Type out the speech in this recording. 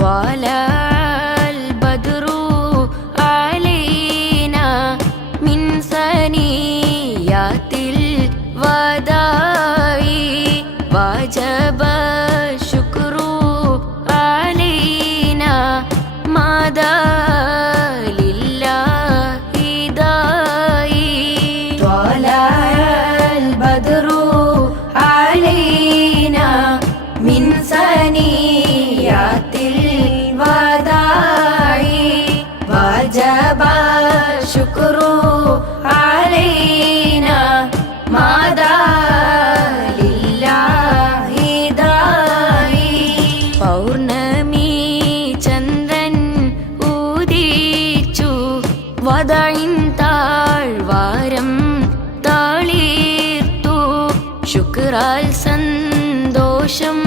طلع البدر علينا من ثنيات الوداع. وجب الشكر علينا ماذا لله داعي طلع البدر علينا من ثنيات جبا شكر علينا ماذا لله داري പൗർണമി ചന്ദ്രൻ ഉദിച്ചു വതയിൻ താഴ്വാരം താളീർത്തു. ശുക്രാൽ സന്തോഷം